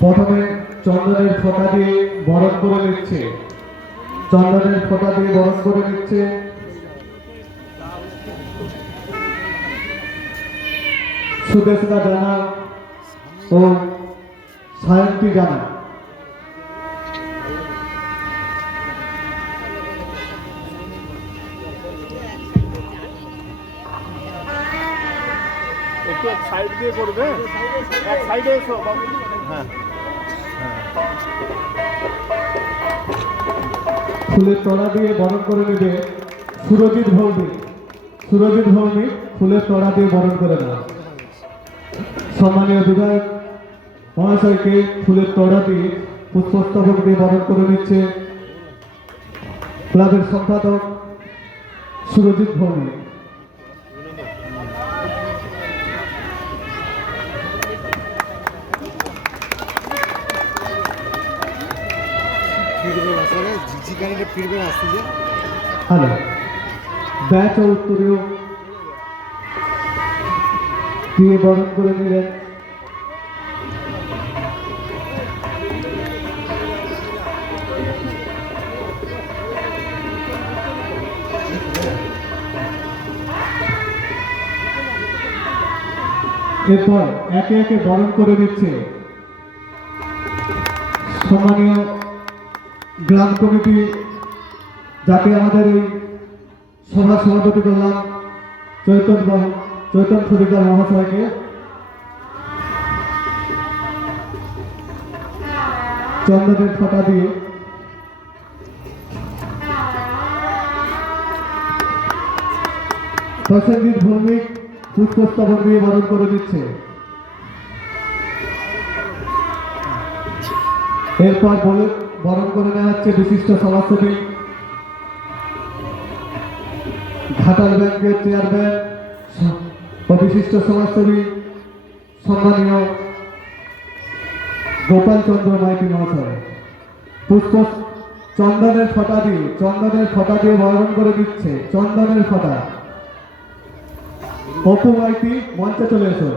প্রথমে চন্দনের ফোঁটা দিয়ে বরফ করে নিচ্ছে। চন্দনের ফোঁটা দিয়ে বরফ করে নিচ্ছে। সুদেশনা জানা ও সায়ন্তী জানা এক সাইড দিয়ে করবে? এক সাইডে এসো হ্যাঁ। ফুলের তলা দিয়ে বরণ করে নেবে সুরজিৎ ভৌমিক। সুরজিৎ ভৌমিক ফুলের তলা দিয়ে বরণ করে নেবে। সম্মানীয় বিধায়ক মহাশয়কে ফুলের তলা দিয়ে পুষ্পস্তবক দিয়ে বরণ করে নিচ্ছে ক্লাবের সম্পাদক সুরজিৎ ভৌমিক। ফিরবে হ্যালো দিয়ে বরণ করে নিলেন। এরপর একে একে বরণ করে নিচ্ছে সম্মানীয় গ্রাম কমিটি যাকে আমাদের এই সভা সভাপতি করলাম চৈতন বাবু চৈতন সুরিকার মহাশয়কে। চন্দনের ফটা দিয়ে। প্রসেনজিৎ ভৌমিক পুষ্পস্তবক দিয়ে বরণ করে দিচ্ছে। এরপর বলে বরণ করে নেওয়া হচ্ছে বিশিষ্ট সমাজসেবী। ঘাটাল ব্যাংকের চেয়ারম্যান ও বিশিষ্ট সমাজসেবী সম্মানীয় গোপাল চন্দ্র মাইতি মহাশয়। পুষ্প চন্দনের ফটা দিয়ে চন্দনের ফটা দিয়ে বরণ করে দিচ্ছে, চন্দনের ফটা। অপু মাইতি মঞ্চে চলে এসো।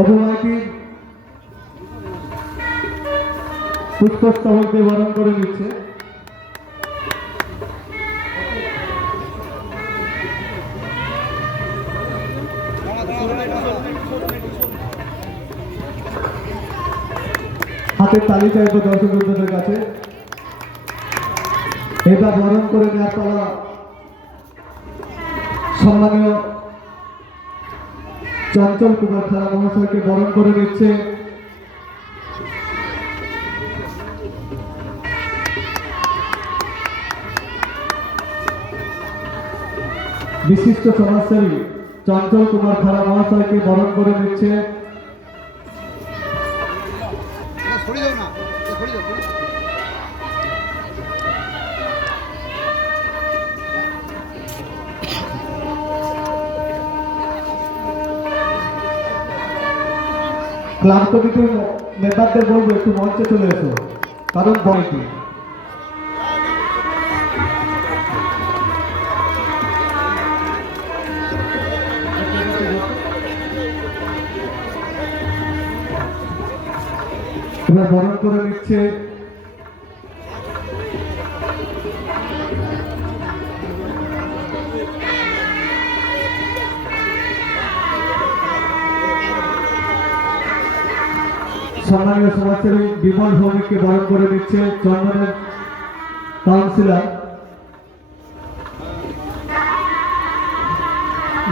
অপু মাইতি পুষ্পস্তবক দিয়ে বরণ করে দিচ্ছে হাতের তালি চাইব কাছে। এবার বরণ করে নেওয়ার পালা সম্মানীয় চঞ্চল কুমার খারা মহাশয়কে বরণ করে নিচ্ছে। বিশিষ্ট সমাজসেবী চঞ্চল কুমার খারা মহাশয়কে বরণ করে নিচ্ছে। সরে যাও না সরে যাও ক্লাব কমিটির মেম্বারদের বলব একটু মঞ্চে চলে এসো। কারণ বয়টি এবার বরণ করে নিচ্ছে। সম্মানীয় সমাজসেবী বিমল ভৌমিককে বরণ করে দিচ্ছে চন্দনের কাউন্সিলর।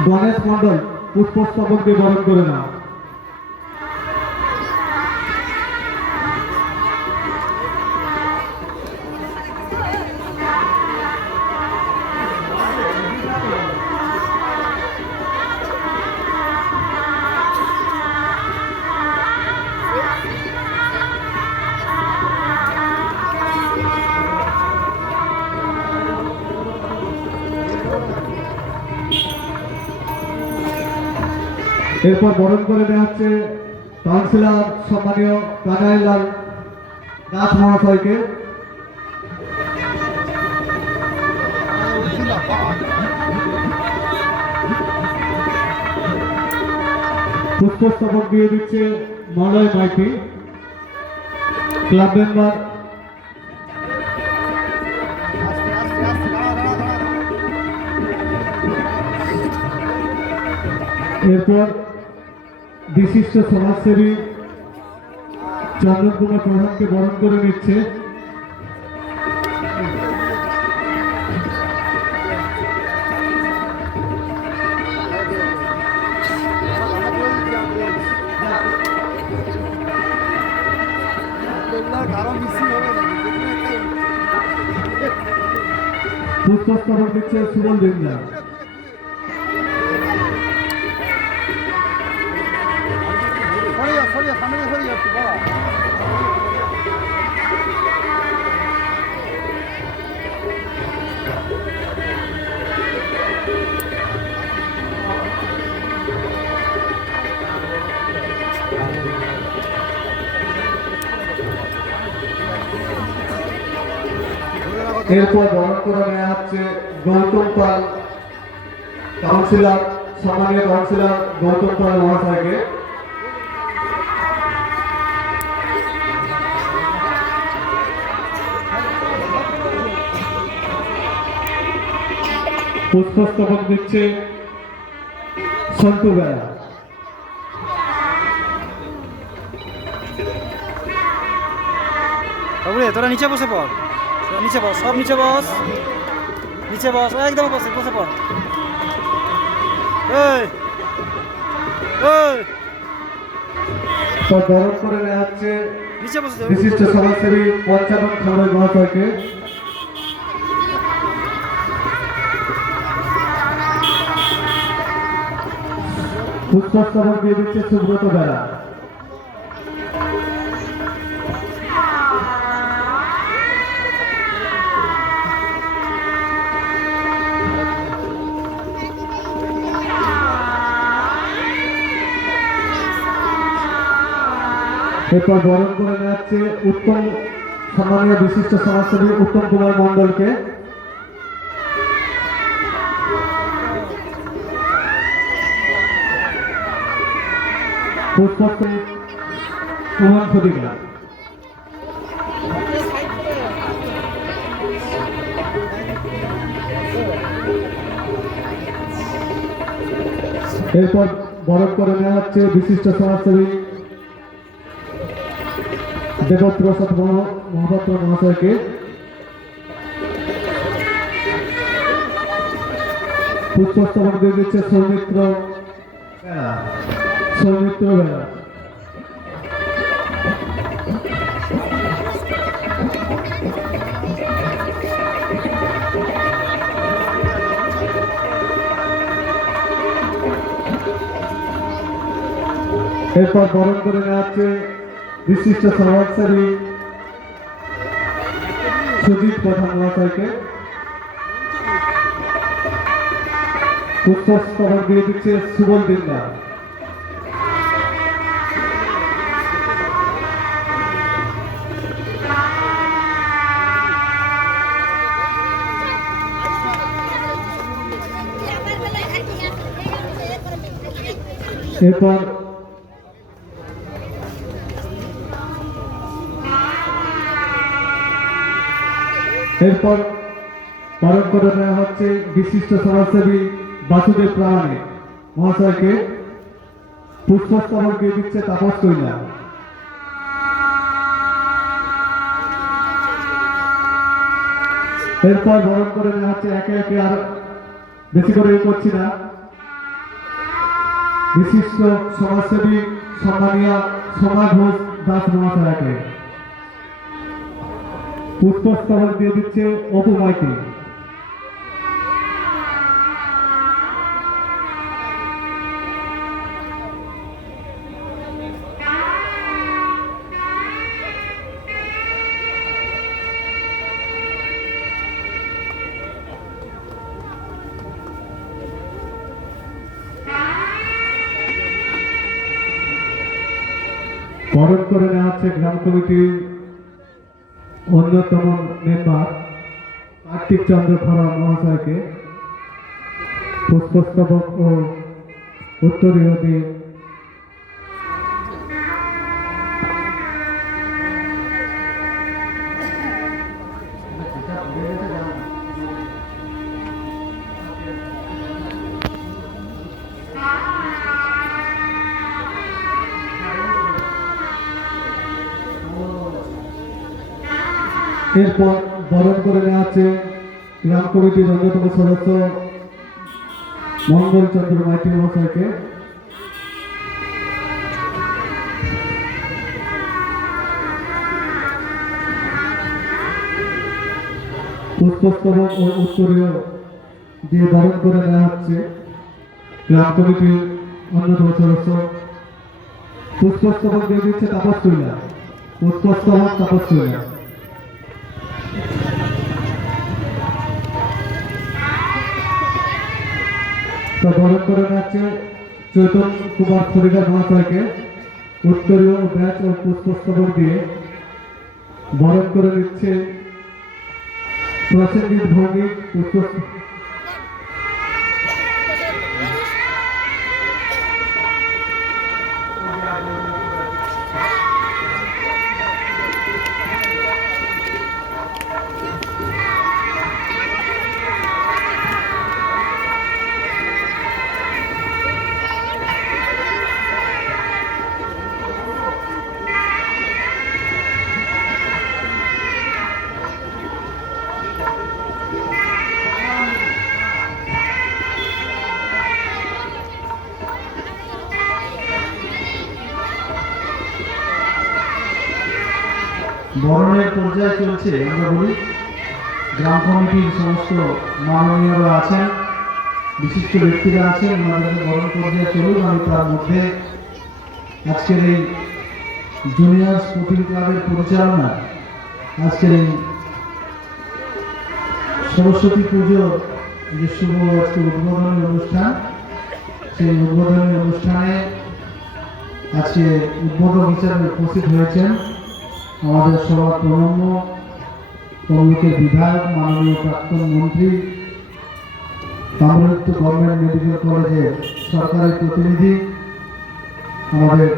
গণেশ মণ্ডল পুষ্পস্তবক দিয়ে বরণ করে নাও। এরপর বরণ করে দেওয়া হচ্ছে কাউন্সিলর সম্মানীয় কানাইলাল দাস মহাশয়কে। পুষ্পস্তবক দিয়ে দিচ্ছে মলয় মাইতি। ক্লাব মেম্বার এরপর বিশিষ্ট সমাজসেবী চন্দন কুমার প্রধানকে বরণ করে নিচ্ছে। পুষ্পস্তবক দিচ্ছে সুবল দিনদা এরপর বরণ করে নেওয়া হচ্ছে গৌতম পাল কাউন্সিলর সম্মানীয় কাউন্সিলর গৌতম পাল মহাশয়কে। পুষ্পস্তবক দিচ্ছে সন্টু বেলা। তোরা নিচে বসে পড়। নিচে বস সব নিচে বস। নিচে বস একদম বসে বসে পড়। এই এই। তো বরণ করে নেওয়া হচ্ছে নিচে বসে যাও। বিশিষ্ট সমাজসেবী পঞ্চানন খামার মহাশয়কে। পুষ্পস্তবক দিয়ে দিচ্ছে সুব্রত বেলা। এরপর বরণ করে নেওয়া হচ্ছে উত্তম সম্মানীয় বিশিষ্ট সমাজসেবী উত্তম কুমার মণ্ডলকে। এরপর বরণ করে নেওয়া হচ্ছে বিশিষ্ট সমাজসেবী দেবপ্রসাদ মহ- মহাপাত্র মহাশয়কে পুষ্পস্তবক দিয়ে দিচ্ছে সৌমিত্র। সৌমিত্র বেলা এরপর বরণ করে নেওয়া হচ্ছে বিশিষ্ট সমাজসেবী সুদীপ প্রধান মহাশয়কে পুষ্পস্তবক দিয়ে দিচ্ছে সুবল দিন্দা এরপর এরপর পালন করে নেওয়া হচ্ছে বিশিষ্ট সমাজসেবী বাসুদেব প্রাণে মহাশয়কে পুষ্পস্তবক দিয়ে দিচ্ছে তাপস কইলা এরপর বরণ করে নেওয়া হচ্ছে একে একে আর বেশি করে করছি না। বিশিষ্ট সমাজসেবী, সম্মানীয় সোমা ঘোষ দাস মহাশয়কে। পুষ্পস্তবক দিয়ে দিচ্ছে অপু বরণ করে নেওয়া হচ্ছে গ্রাম কমিটির অন্যতম মেম্বার কার্তিক চন্দ্র খরা মহাশয়কে পুষ্পস্তবক ও উত্তরীয় দিয়ে এরপর বরণ করে নেওয়া হচ্ছে গ্রাম কমিটির অন্যতম সদস্য মঙ্গল চন্দ্র মাইতি মহাশয়কে। পুষ্পস্তবক ও উত্তরীয় দিয়ে বরণ করে নেওয়া হচ্ছে গ্রাম কমিটির অন্যতম সদস্য। পুষ্পস্তবক দিয়ে দিচ্ছে তাপস্তুল্লা পুষ্পস্তবক তাপস্তুল্লা তো বরণ করে যাচ্ছে চৈতন্য কুমার ফরিদার মহাশয়কে। উত্তরীয় ব্যাচ ও পুষ্পস্তবক দিয়ে বরণ করে নিচ্ছে প্রসেনজিৎ ভৌমিক পুষ্প বরণের পর্যায়ে চলছে, আমরা বলি, গ্রাম কমিটির সমস্ত মাননীয়রা আছেন, বিশিষ্ট ব্যক্তিরা আছেন ওনাদের বরণ পর্যায়ে চলুন, আমি তার মধ্যে আজকের এই জুনিয়র স্পোর্টিং ক্লাবের পরিচালনা, আজকের এই সরস্বতী পুজোর যে শুভ আজকে উদ্বোধনী অনুষ্ঠান, সেই উদ্বোধনী অনুষ্ঠানে আজকে উদ্বোধন হিসাবে উপস্থিত হয়েছেন। আমাদের সবার প্রণম্য তমলুকের বিধায়ক, মাননীয় প্রাক্তন মন্ত্রী তাম্রলিপ্ত গভর্নমেন্ট মেডিকেল কলেজের সরকারের প্রতিনিধি, আমাদের